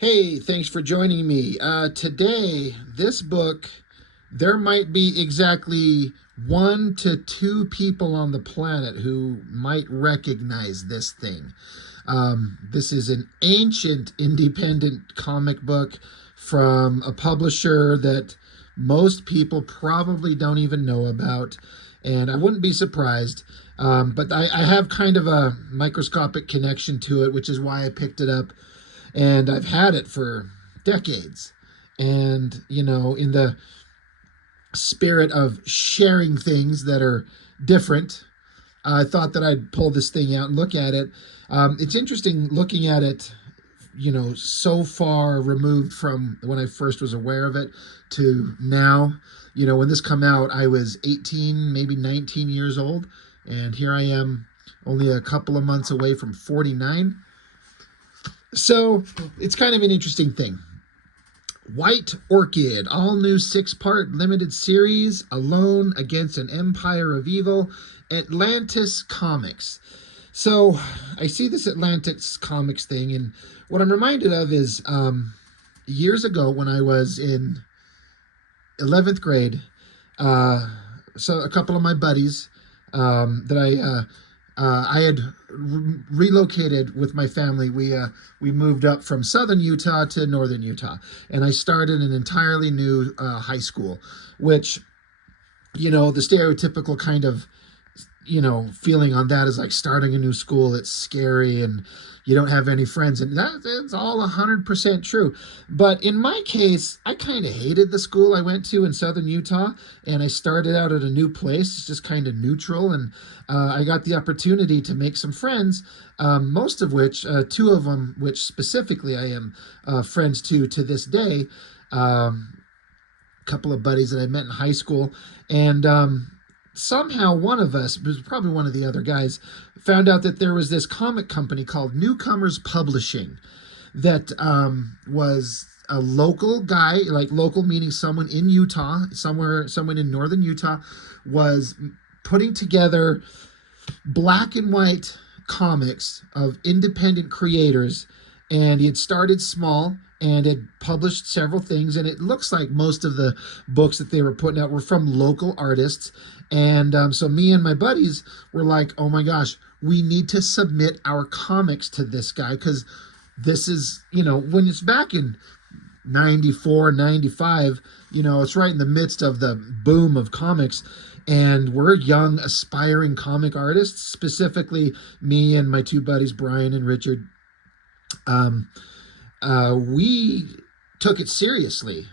Hey, thanks for joining me. Today, this book, there might be exactly 1 to 2 people on the planet who might recognize this thing. This is an ancient independent comic book from a publisher that most people probably don't even know about, and I wouldn't be surprised. But I have kind of a microscopic connection to it, which is why I picked it up, and I've had it for decades. And, in the spirit of sharing things that are different, I thought that I'd pull this thing out and look at it. It's interesting looking at it, so far removed from when I first was aware of it to now. When this come out, I was 18, maybe 19 years old, and here I am only a couple of months away from 49. So it's kind of an interesting thing. White Orchid, all new 6-part limited series, Alone Against an Empire of Evil, Atlantis Comics. So I see this Atlantis Comics thing, and what I'm reminded of is years ago when I was in 11th grade. So a couple of my buddies that I had relocated with my family. We moved up from southern Utah to northern Utah, and I started an entirely new high school, which, the stereotypical kind of, feeling on that is like starting a new school. It's scary and you don't have any friends, and that's all 100% true. But in my case, I kind of hated the school I went to in southern Utah, and I started out at a new place. It's just kind of neutral, and I got the opportunity to make some friends, most of which, 2 of them, which specifically I am friends to this day. Couple of buddies that I met in high school, and somehow one of us, it was probably one of the other guys, found out that there was this comic company called Newcomers Publishing that was a local guy, like local meaning someone in Utah, someone in northern Utah, was putting together black and white comics of independent creators, and he had started small and had published several things, and it looks like most of the books that they were putting out were from local artists. And so me and my buddies were like, oh my gosh, we need to submit our comics to this guy, because this is, when it's back in 94, 95, it's right in the midst of the boom of comics. And we're young, aspiring comic artists, specifically me and my 2 buddies, Brian and Richard. We took it seriously,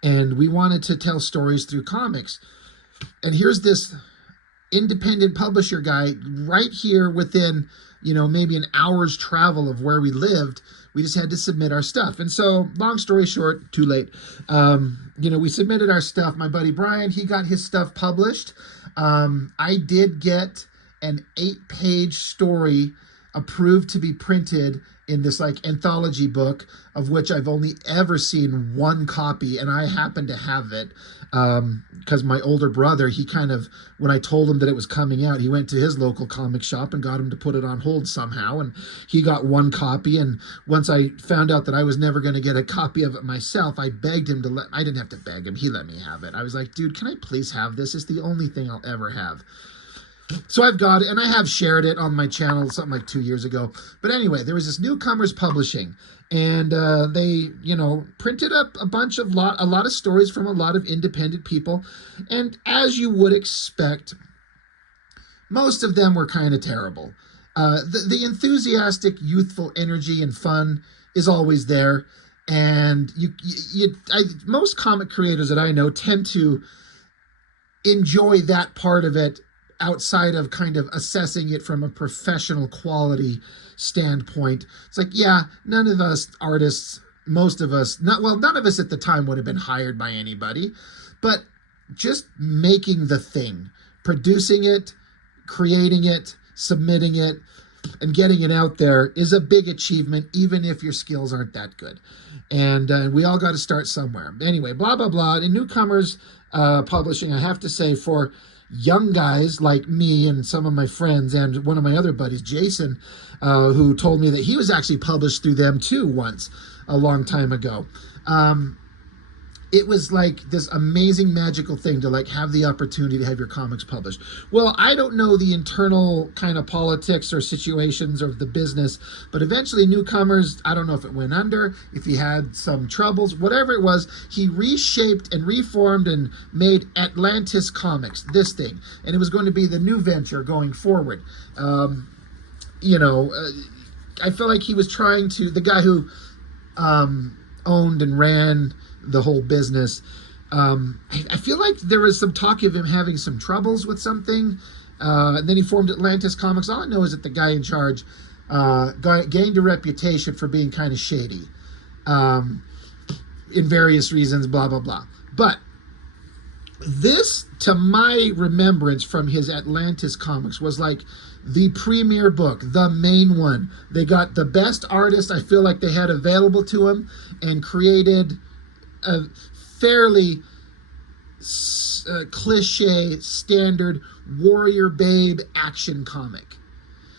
and we wanted to tell stories through comics. And here's this independent publisher guy right here within, maybe an hour's travel of where we lived. We just had to submit our stuff. And so, long story short, too late. We submitted our stuff. My buddy Brian, he got his stuff published. I did get an 8-page story approved to be printed in this like anthology book, of which I've only ever seen 1 copy, and I happen to have it because my older brother, he kind of, when I told him that it was coming out, he went to his local comic shop and got him to put it on hold somehow, and he got 1 copy. And once I found out that I was never going to get a copy of it myself, I begged him to I didn't have to beg him, he let me have it. I was like, dude, can I please have this? It's the only thing I'll ever have. So I've got it, and I have shared it on my channel something like 2 years ago. But anyway, there was this Newcomers Publishing, and they, printed up a lot of stories from a lot of independent people. And as you would expect, most of them were kind of terrible. The enthusiastic, youthful energy and fun is always there, and most comic creators that I know tend to enjoy that part of it outside of kind of assessing it from a professional quality standpoint. It's like, yeah, none of us artists, most of us, none of us at the time would have been hired by anybody, but just making the thing, producing it, creating it, submitting it, and getting it out there is a big achievement, even if your skills aren't that good. And we all got to start somewhere. Anyway, blah, blah, blah. In Newcomers Publishing, I have to say, for young guys like me and some of my friends and one of my other buddies, Jason, who told me that he was actually published through them too once a long time ago. It was like this amazing magical thing to like have the opportunity to have your comics published. Well, I don't know the internal kind of politics or situations of the business, but eventually Newcomers, I don't know if it went under, if he had some troubles, whatever it was, he reshaped and reformed and made Atlantis Comics, this thing. And it was going to be the new venture going forward. You know, I feel like he was trying to, the guy who owned and ran the whole business. I feel like there was some talk of him having some troubles with something. And then he formed Atlantis Comics. All I know is that the guy in charge gained a reputation for being kind of shady in various reasons, blah, blah, blah. But this, to my remembrance from his Atlantis Comics, was like the premier book, the main one. They got the best artist I feel like they had available to them and created a fairly cliche, standard warrior babe action comic.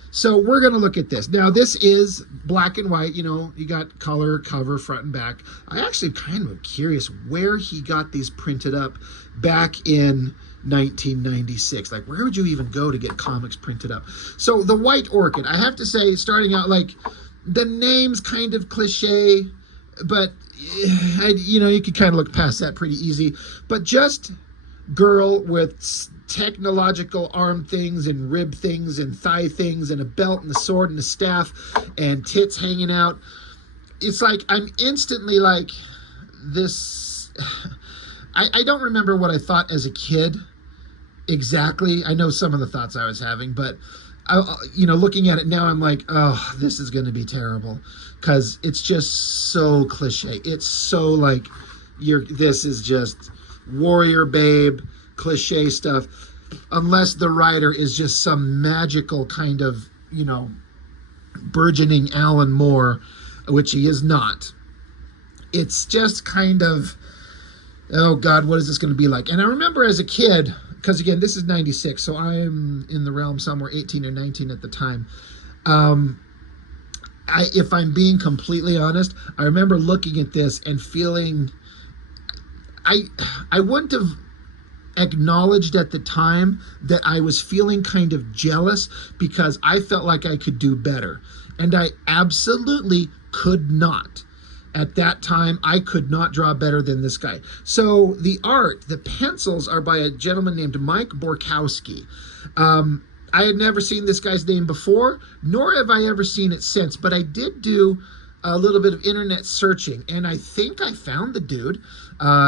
So we're going to look at this. Now, this is black and white. You know, you got color, cover, front and back. I actually kind of curious where he got these printed up back in 1996. Like, where would you even go to get comics printed up? So the White Orchid, I have to say, starting out, like, the name's kind of cliche, but you know, you could kind of look past that pretty easy. But just girl with technological arm things and rib things and thigh things and a belt and a sword and a staff and tits hanging out. It's like I'm instantly like this. I don't remember what I thought as a kid exactly. I know some of the thoughts I was having, but you know, looking at it now, I'm like, oh, this is going to be terrible because it's just so cliche. It's so like this is just warrior babe cliche stuff, unless the writer is just some magical kind of, you know, burgeoning Alan Moore, which he is not. It's just kind of, oh God, what is this going to be like? And I remember as a kid, because again, this is 96, so I'm in the realm somewhere 18 or 19 at the time. If I'm being completely honest, I remember looking at this and feeling, I wouldn't have acknowledged at the time that I was feeling kind of jealous because I felt like I could do better. And I absolutely could not. At that time, I could not draw better than this guy. So the art, the pencils are by a gentleman named Mike Borkowski. I had never seen this guy's name before, nor have I ever seen it since, but I did do a little bit of internet searching, and I think I found the dude.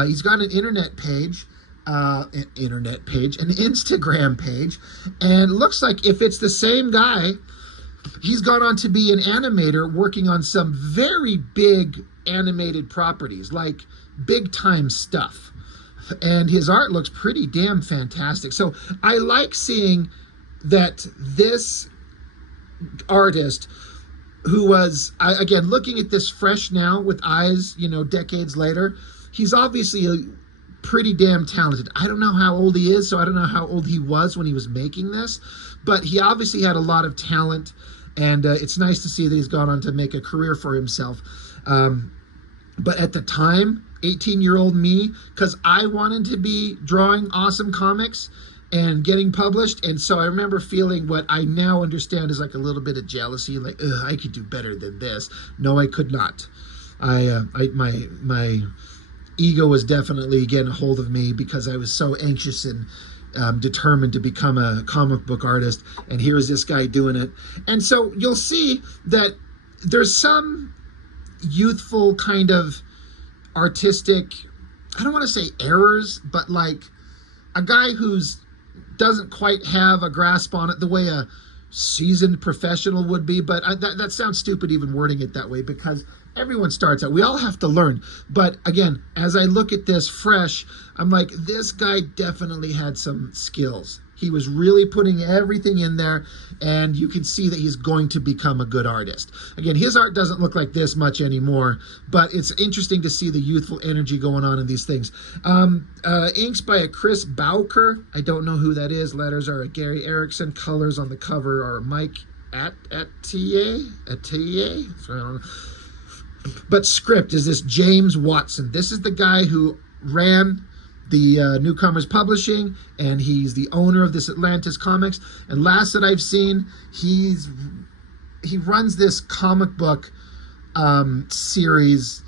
He's got an internet page, an Instagram page, and looks like if it's the same guy, he's gone on to be an animator working on some very big animated properties, like big time stuff. And his art looks pretty damn fantastic. So I like seeing that this artist, who was, again, looking at this fresh now with eyes, you know, decades later, he's obviously pretty damn talented. I don't know how old he is, so I don't know how old he was when he was making this, but he obviously had a lot of talent, and it's nice to see that he's gone on to make a career for himself. But at the time, 18-year-old me, because I wanted to be drawing awesome comics and getting published, and so I remember feeling what I now understand is like a little bit of jealousy, like, ugh, I could do better than this. No, I could not. My ego was definitely getting a hold of me because I was so anxious and determined to become a comic book artist, and here's this guy doing it. And so you'll see that there's some youthful kind of artistic, I don't want to say errors, but like a guy who's doesn't quite have a grasp on it the way a seasoned professional would be. But that sounds stupid even wording it that way, because everyone starts out. We all have to learn. But again, as I look at this fresh, I'm like, this guy definitely had some skills. He was really putting everything in there, and you can see that he's going to become a good artist. Again, his art doesn't look like this much anymore, but it's interesting to see the youthful energy going on in these things. Inks by a Chris Bowker. I don't know who that is. Letters are a Gary Erickson. Colors on the cover are Mike Attier. But script is this James Watson. This is the guy who ran the Newcomers Publishing, and he's the owner of this Atlantis Comics. And last that I've seen, he runs this comic book series,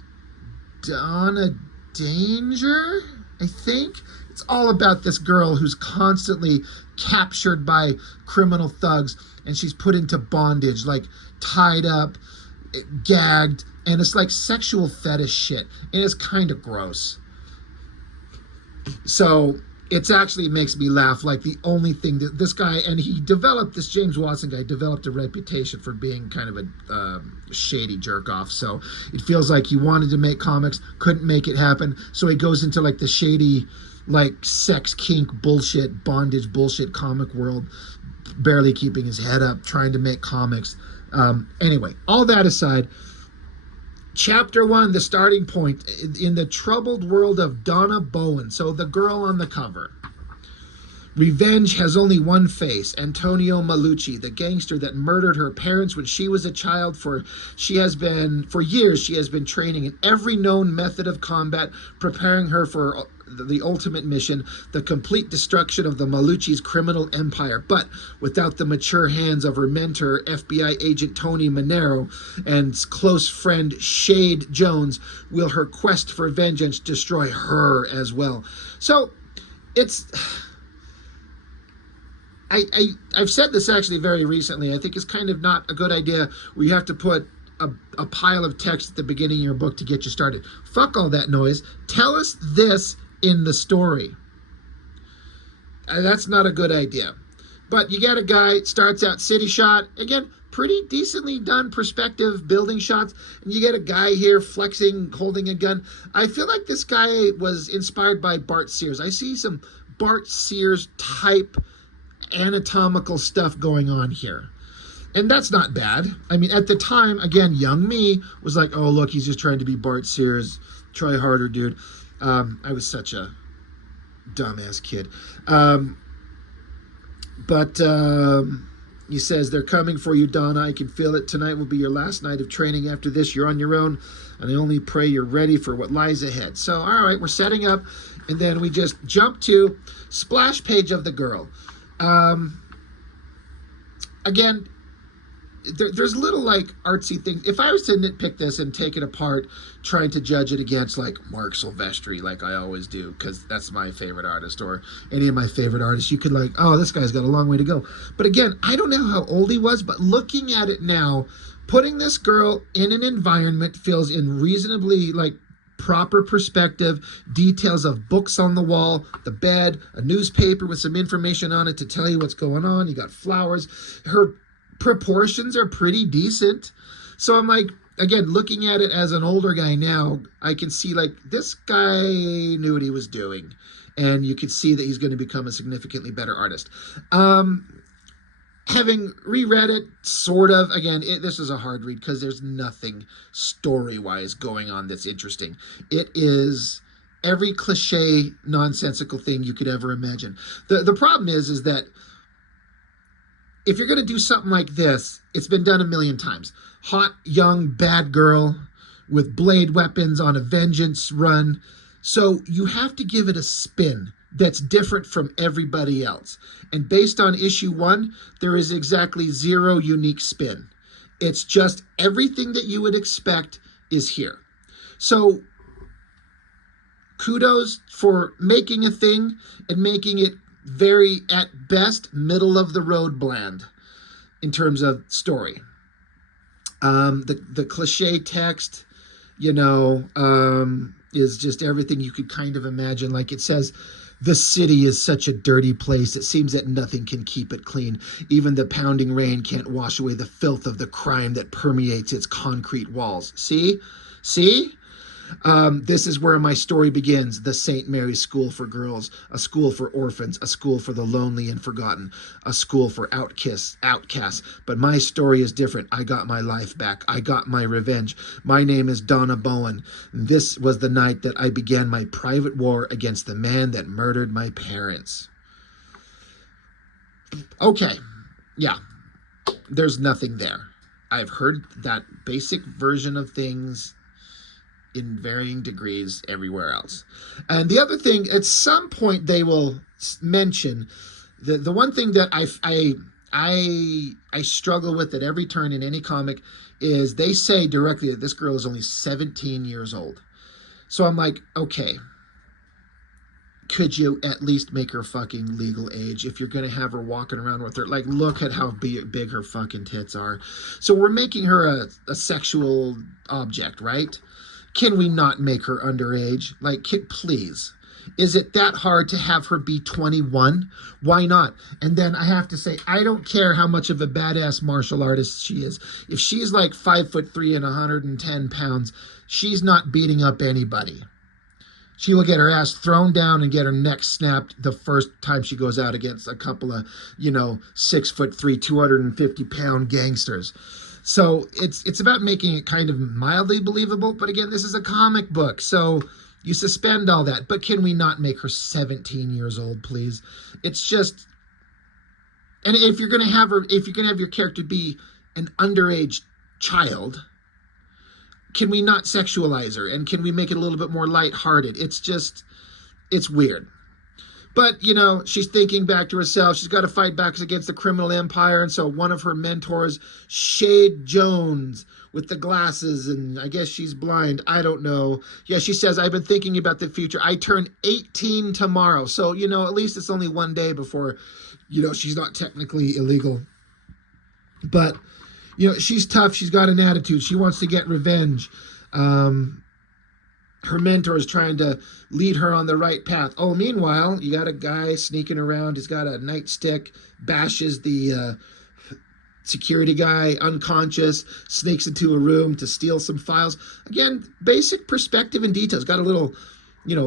Donna Danger, I think. It's all about this girl who's constantly captured by criminal thugs, and she's put into bondage, like tied up, gagged, and it's like sexual fetish shit, and it's kind of gross. So it actually makes me laugh. Like, the only thing that this guy, and this James Watson guy developed a reputation for being kind of a shady jerk off. So it feels like he wanted to make comics, couldn't make it happen. So he goes into like the shady, like sex kink bullshit, bondage bullshit comic world, barely keeping his head up, trying to make comics. Anyway, all that aside, Chapter 1, the starting point, in the troubled world of Donna Bowen. So the girl on the cover. Revenge has only one face. Antonio Malucci, the gangster that murdered her parents when she was a child. For years she has been training in every known method of combat, preparing her for the ultimate mission, the complete destruction of the Malucci's criminal empire. But without the mature hands of her mentor, FBI agent Tony Manero, and close friend Shade Jones, will her quest for vengeance destroy her as well. So it's... I've said this actually very recently. I think it's kind of not a good idea where you have to put a pile of text at the beginning of your book to get you started. Fuck all that noise. Tell us this in the story. That's not a good idea. But you get a guy, starts out city shot. Again, pretty decently done perspective building shots. And you get a guy here flexing, holding a gun. I feel like this guy was inspired by Bart Sears. I see some Bart Sears type anatomical stuff going on here. And that's not bad. I mean, at the time, again, young me was like, oh, look, he's just trying to be Bart Sears. Try harder, dude. I was such a dumbass kid. But he says, they're coming for you, Donna. I can feel it. Tonight will be your last night of training. After this, you're on your own. And I only pray you're ready for what lies ahead. So, all right, we're setting up. And then we just jump to splash page of the girl. Again, there's little like artsy things. If I was to nitpick this and take it apart, trying to judge it against like Mark Silvestri, like I always do, because that's my favorite artist, or any of my favorite artists, you could like, oh, this guy's got a long way to go. But again, I don't know how old he was, but looking at it now, putting this girl in an environment feels in reasonably like proper perspective, details of books on the wall, the bed, a newspaper with some information on it to tell you what's going on. You got flowers. Her proportions are pretty decent. So I'm like, again, looking at it as an older guy now, I can see like this guy knew what he was doing. And you can see that he's going to become a significantly better artist. Having reread it, sort of, again, this is a hard read because there's nothing story-wise going on that's interesting. It is every cliche, nonsensical thing you could ever imagine. The problem is that if you're going to do something like this, it's been done a million times. Hot, young, bad girl with blade weapons on a vengeance run. So you have to give it a spin that's different from everybody else. And based on issue 1, there is exactly 0 unique spin. It's just everything that you would expect is here. So kudos for making a thing and making it very, at best, middle of the road bland in terms of story. The cliche text, is just everything you could kind of imagine. Like it says, the city is such a dirty place. It seems that nothing can keep it clean. Even the pounding rain can't wash away the filth of the crime that permeates its concrete walls. See? This is where my story begins. The St. Mary's School for Girls, a school for orphans, a school for the lonely and forgotten, a school for outcasts. But my story is different. I got my life back. I got my revenge. My name is Donna Bowen. This was the night that I began my private war against the man that murdered my parents. Okay, yeah, there's nothing there. I've heard that basic version of things in varying degrees everywhere else. And the other thing, at some point they will mention the one thing that I struggle with at every turn in any comic is they say directly that this girl is only 17 years old. So I'm like, okay, could you at least make her fucking legal age if you're going to have her walking around with her? Like, look at how big her fucking tits are. So we're making her a sexual object, right? Can we not make her underage? Like, please. Is it that hard to have her be 21? Why not? And then I have to say, I don't care how much of a badass martial artist she is. If she's like 5'3" and 110 pounds, she's not beating up anybody. She will get her ass thrown down and get her neck snapped the first time she goes out against a couple of, 6'3", 250-pound gangsters. So it's about making it kind of mildly believable. But again, this is a comic book, so you suspend all that. But can we not make her 17 years old, please? It's just, and if you're gonna have your character be an underage child, can we not sexualize her? And can we make it a little bit more lighthearted? It's weird. But, she's thinking back to herself. She's got to fight back against the criminal empire. And so one of her mentors, Shade Jones, with the glasses, and I guess she's blind. I don't know. Yeah, she says, I've been thinking about the future. I turn 18 tomorrow. So, at least it's only one day before, she's not technically illegal. But, she's tough. She's got an attitude. She wants to get revenge. Her mentor is trying to lead her on the right path. Oh, meanwhile, you got a guy sneaking around. He's got a nightstick, bashes the security guy unconscious, sneaks into a room to steal some files. Again, basic perspective and details. Got a little,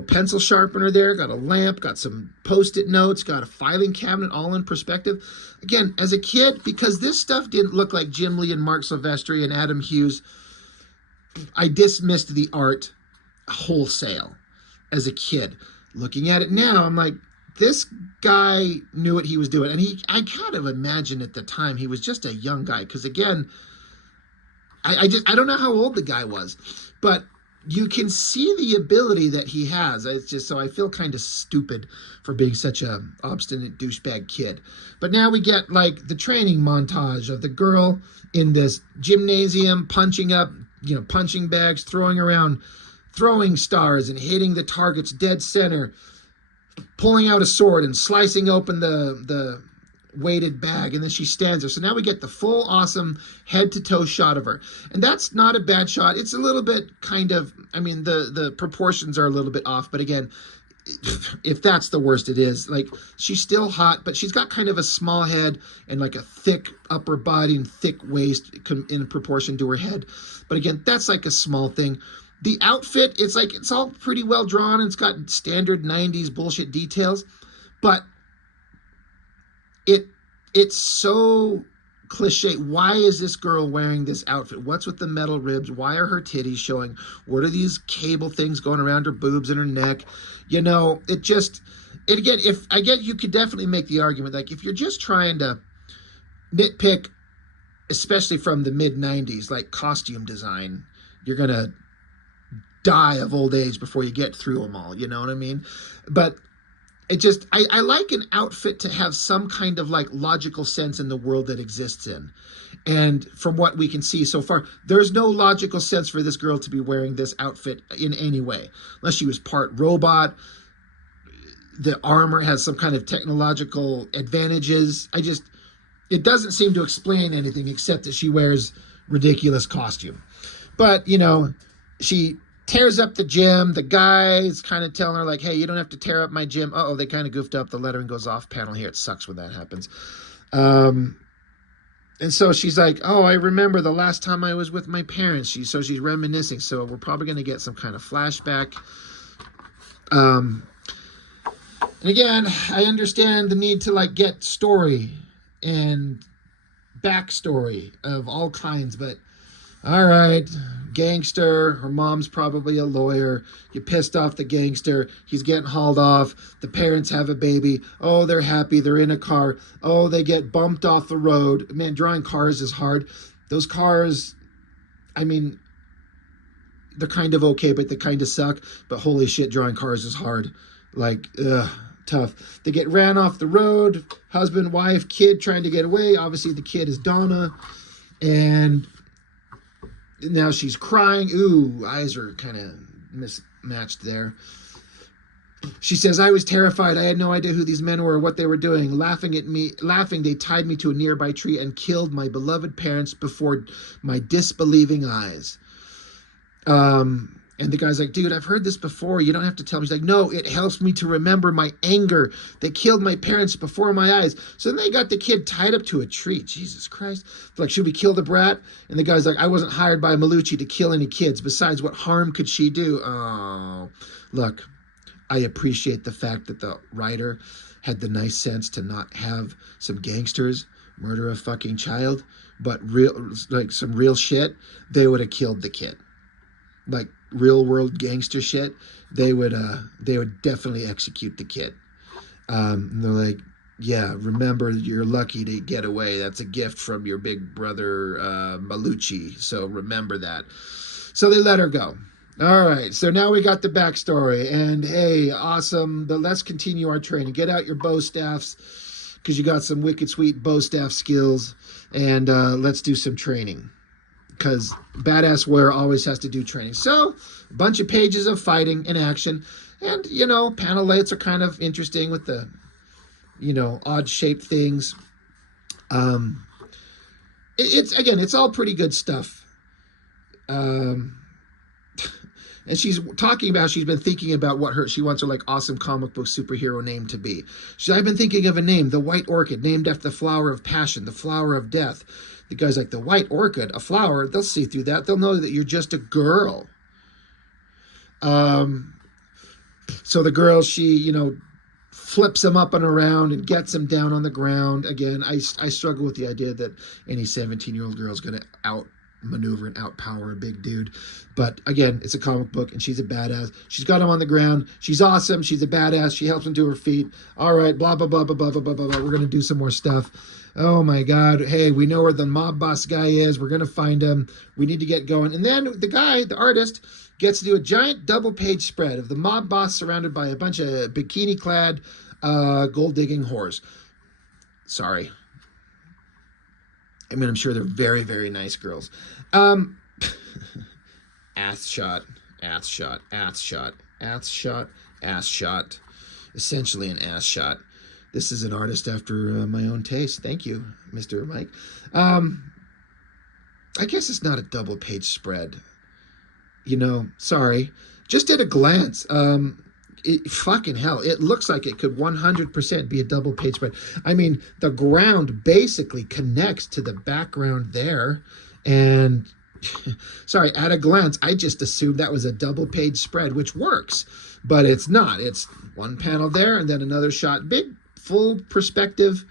pencil sharpener there, got a lamp, got some Post-it notes, got a filing cabinet, all in perspective. Again, as a kid, because this stuff didn't look like Jim Lee and Mark Silvestri and Adam Hughes, I dismissed the art wholesale as a kid. Looking at it now, I'm like, this guy knew what he was doing. And I kind of imagine at the time he was just a young guy. Because again, I don't know how old the guy was, but you can see the ability that he has. It's just, so I feel kind of stupid for being such a obstinate douchebag kid. But now we get like the training montage of the girl in this gymnasium punching up, punching bags, throwing around throwing stars and hitting the target's dead center, pulling out a sword and slicing open the weighted bag, and then she stands there. So now we get the full awesome head-to-toe shot of her. And that's not a bad shot. It's a little bit kind of, the proportions are a little bit off, but again, if that's the worst it is, like, she's still hot, but she's got kind of a small head and like a thick upper body and thick waist in proportion to her head. But again, that's like a small thing. The outfit, it's all pretty well drawn. It's got standard 90s bullshit details, but it's so cliche. Why is this girl wearing this outfit? What's with the metal ribs? Why are her titties showing? What are these cable things going around her boobs and her neck? Again, you could definitely make the argument, like, if you're just trying to nitpick, especially from the mid-90s, like costume design, you're going to die of old age before you get through them all, you know what I mean? But I like an outfit to have some kind of like logical sense in the world that exists in. And from what we can see so far, there's no logical sense for this girl to be wearing this outfit in any way, unless she was part robot. The armor has some kind of technological advantages. It doesn't seem to explain anything except that she wears ridiculous costume. But, she tears up the gym. The guy's kind of telling her, like, hey, you don't have to tear up my gym. Uh-oh, they kind of goofed up. The lettering goes off panel here. It sucks when that happens. And so she's like, oh, I remember the last time I was with my parents. So she's reminiscing. So we're probably going to get some kind of flashback. And again, I understand the need to like get story and backstory of all kinds, but all right, gangster. Her mom's probably a lawyer. You pissed off the gangster. He's getting hauled off. The parents have a baby. Oh, they're happy. They're in a car. Oh, they get bumped off the road. Man, drawing cars is hard. Those cars, I mean, they're kind of okay, but they kind of suck. But holy shit, drawing cars is hard. Like, ugh, tough. They get ran off the road. Husband, wife, kid trying to get away. Obviously, the kid is Donna. And now she's crying. Ooh, eyes are kind of mismatched there. She says, I was terrified. I had no idea who these men were or what they were doing. Laughing, they tied me to a nearby tree and killed my beloved parents before my disbelieving eyes. And the guy's like, dude, I've heard this before. You don't have to tell me. He's like, no, it helps me to remember my anger. They killed my parents before my eyes. So then they got the kid tied up to a tree. Jesus Christ. They're like, should we kill the brat? And the guy's like, I wasn't hired by Malucci to kill any kids. Besides, what harm could she do? Oh, look, I appreciate the fact that the writer had the nice sense to not have some gangsters murder a fucking child, but some real shit, they would have killed the kid. Like real world gangster shit, they would definitely execute the kid. And they're like, yeah, remember, you're lucky to get away. That's a gift from your big brother Malucci. So remember that. So they let her go. All right, so now we got the backstory, and hey, awesome. But let's continue our training. Get out your bow staffs because you got some wicked sweet bow staff skills, and let's do some training. Because badass warrior always has to do training. So, a bunch of pages of fighting and action. And, panel layouts are kind of interesting with the, odd-shaped things. It's all pretty good stuff. And she's talking about, she's been thinking about what she wants her, like, awesome comic book superhero name to be. I've been thinking of a name, the White Orchid, named after the flower of passion, the flower of death. The guy's like, the White Orchid, a flower, they'll see through that. They'll know that you're just a girl. So the girl, she, flips him up and around and gets him down on the ground. Again, I struggle with the idea that any 17-year-old girl is going to outmaneuver and outpower a big dude. But again, it's a comic book and she's a badass. She's got him on the ground. She's awesome. She's a badass. She helps him to her feet. All right, blah, blah, blah, blah, blah, blah, blah, blah. We're going to do some more stuff. Oh my God. Hey, we know where the mob boss guy is. We're going to find him. We need to get going. And then the guy, the artist, gets to do a giant double-page spread of the mob boss surrounded by a bunch of bikini-clad gold-digging whores. Sorry. I mean, I'm sure they're very, very nice girls. Ass shot, ass shot, ass shot, ass shot, ass shot. Essentially an ass shot. This is an artist after my own taste. Thank you, Mr. Mike. I guess it's not a double-page spread. Sorry. Just at a glance, fucking hell, it looks like it could 100% be a double-page spread. I mean, the ground basically connects to the background there, and sorry, at a glance, I just assumed that was a double-page spread, which works, but it's not. It's one panel there, and then another shot, big, full perspective,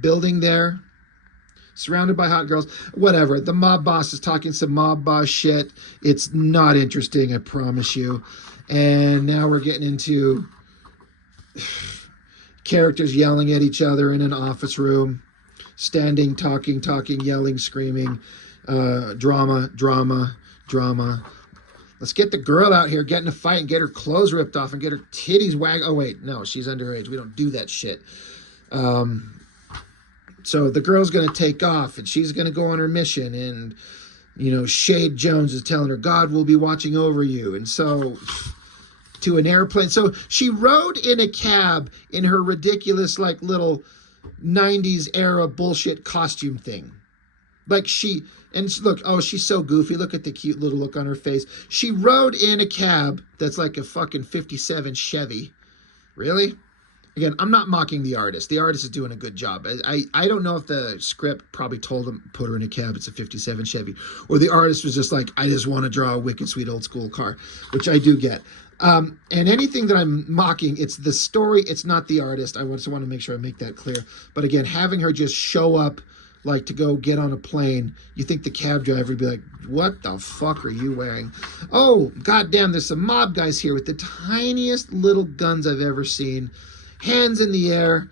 building there. Surrounded by hot girls, whatever. The mob boss is talking some mob boss shit. It's not interesting, I promise you. And now we're getting into characters yelling at each other in an office room. Standing, talking, yelling, screaming. Drama. Let's get the girl out here, get in a fight, and get her clothes ripped off and get her titties wagged. Oh, wait, no, she's underage. We don't do that shit. So the girl's going to take off, and she's going to go on her mission, and, Shade Jones is telling her, God will be watching over you, and so, to an airplane. So she rode in a cab in her ridiculous, like, little 90s era bullshit costume thing. Like, look, oh, she's so goofy. Look at the cute little look on her face. She rode in a cab that's like a fucking 57 Chevy. Really? Again, I'm not mocking the artist. The artist is doing a good job. I don't know if the script probably told him, put her in a cab, it's a 57 Chevy, or the artist was just like, I just want to draw a wicked sweet old school car, which I do get. And anything that I'm mocking, it's the story, it's not the artist. I just want to make sure I make that clear. But again, having her just show up like to go get on a plane, you think the cab driver would be like, what the fuck are you wearing? Oh, goddamn, there's some mob guys here with the tiniest little guns I've ever seen. Hands in the air,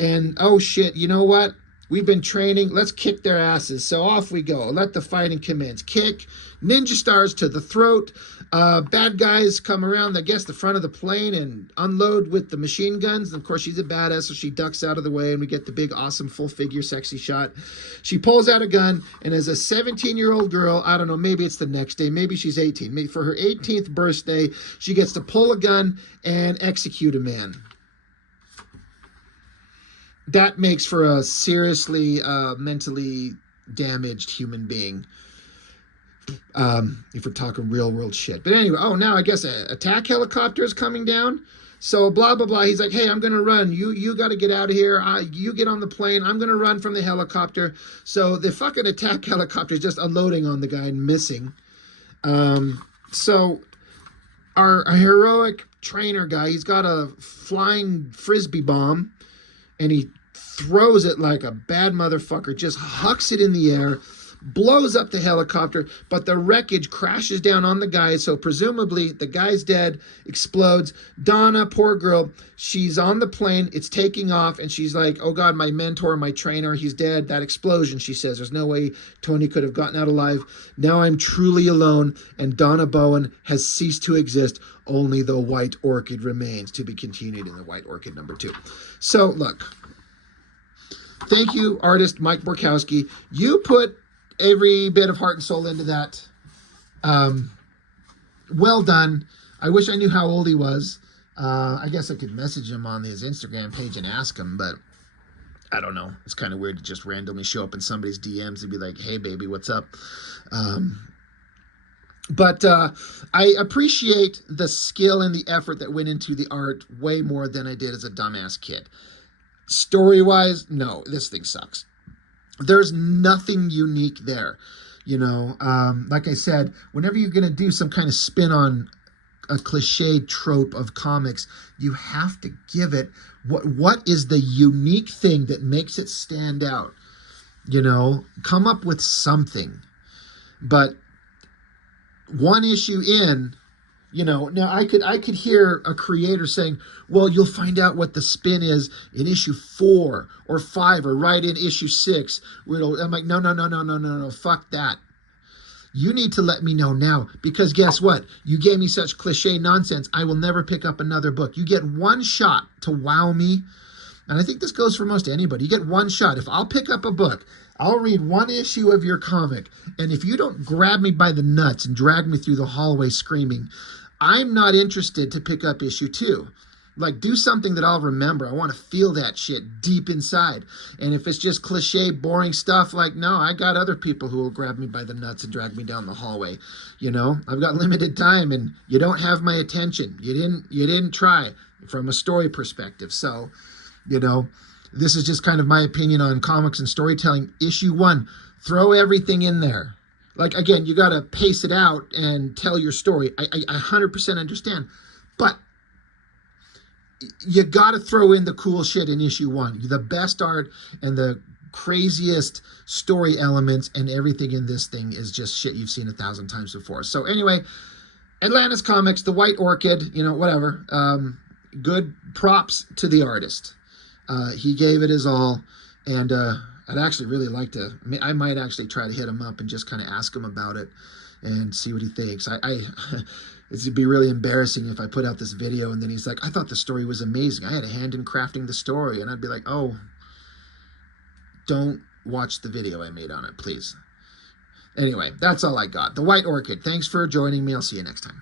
and oh shit, you know what? We've been training. Let's kick their asses. So off we go. Let the fighting commence. Kick, ninja stars to the throat. Bad guys come around, I guess, the front of the plane and unload with the machine guns. And of course, she's a badass, so she ducks out of the way, and we get the big, awesome, full figure, sexy shot. She pulls out a gun, and as a 17-year-old girl, I don't know, maybe it's the next day, maybe she's 18. Maybe for her 18th birthday, she gets to pull a gun and execute a man. That makes for a seriously mentally damaged human being, if we're talking real world shit. But anyway, oh, now I guess an attack helicopter is coming down. So blah, blah, blah. He's like, hey, I'm going to run. You got to get out of here. You get on the plane. I'm going to run from the helicopter. So the fucking attack helicopter is just unloading on the guy and missing. So our heroic trainer guy, he's got a flying frisbee bomb, and he throws it like a bad motherfucker, just hucks it in the air, blows up the helicopter, but the wreckage crashes down on the guy, so presumably the guy's dead, explodes. Donna, poor girl, she's on the plane, it's taking off, and she's like, oh God, my mentor, my trainer, he's dead. That explosion, she says, there's no way Tony could have gotten out alive. Now I'm truly alone, and Donna Bowen has ceased to exist. Only the White Orchid remains, to be continued in the White Orchid #2. So look, thank you, artist Mike Borkowski. You put every bit of heart and soul into that. Well done. I wish I knew how old he was. I guess I could message him on his Instagram page and ask him, but I don't know. It's kind of weird to just randomly show up in somebody's DMs and be like, hey, baby, what's up? But I appreciate the skill and the effort that went into the art way more than I did as a dumbass kid. Story-wise, no, this thing sucks. There's nothing unique there. You know, like I said, whenever you're going to do some kind of spin on a cliche trope of comics, you have to give it what is the unique thing that makes it stand out. You know, come up with something. But one issue in, you know, now I could hear a creator saying, well, you'll find out what the spin is in issue 4 or 5 or right in issue 6. I'm like, no, fuck that. You need to let me know now, because guess what? You gave me such cliche nonsense, I will never pick up another book. You get one shot to wow me, and I think this goes for most anybody. You get one shot. If I'll pick up a book, I'll read one issue of your comic, and if you don't grab me by the nuts and drag me through the hallway screaming, I'm not interested to pick up issue 2. Like, do something that I'll remember. I want to feel that shit deep inside. And if it's just cliche, boring stuff, like, no, I got other people who will grab me by the nuts and drag me down the hallway. You know, I've got limited time, and you don't have my attention. You didn't try from a story perspective. So, you know, this is just kind of my opinion on comics and storytelling. Issue 1, throw everything in there. Like, again, you got to pace it out and tell your story. I 100% understand. But you got to throw in the cool shit in issue 1. The best art and the craziest story elements and everything in this thing is just shit you've seen 1,000 times before. So anyway, Atlantis Comics, the White Orchid, you know, whatever. Good props to the artist. He gave it his all, and I'd actually really like to, I might actually try to hit him up and just kind of ask him about it and see what he thinks. It'd be really embarrassing if I put out this video and then he's like, I thought the story was amazing. I had a hand in crafting the story. And I'd be like, oh, don't watch the video I made on it, please. Anyway, that's all I got. The White Orchid. Thanks for joining me. I'll see you next time.